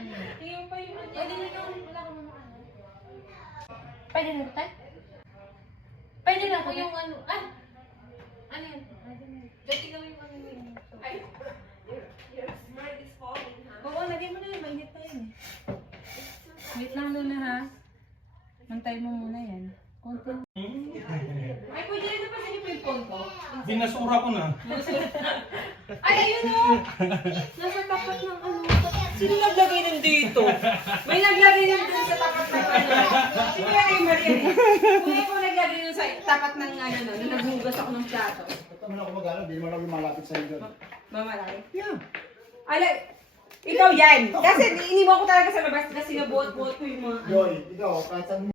Ano? Tingin pa yung ano. Pwede na lang. Wala ka muna ano. Pwede na ito? Pwede na Ako ito? yung ano. Ah! Ano yun? Just tingnan mo yung ano yun. Ay. Your smile is falling, ha? Oo, lagyan mo na yun. Mainit na yun. Wait lang doon na ha. Mantay mo muna yan. Konti. Ay, pwede rin napasin yung phone ko. Binasura ko na. Ay, ayun o! Nasa tapat ng ano. Sino naglagay nun dito? May naglagay nun dun sa tapat ng ano. Sino yung Maria? Kuya ko naglagay nun sa tapat ng ano nun. Nung naghugas ako ng plato. Ba't naman ako mag-ano? Hindi naman ako lumalapit sa'yo doon. Mamalaki. Yeah. Ala, ikaw yan! Kasi iniwan ko talaga sa labas kasi nabuot-buot ko yung mga ano. Joy, ikaw, kahit saan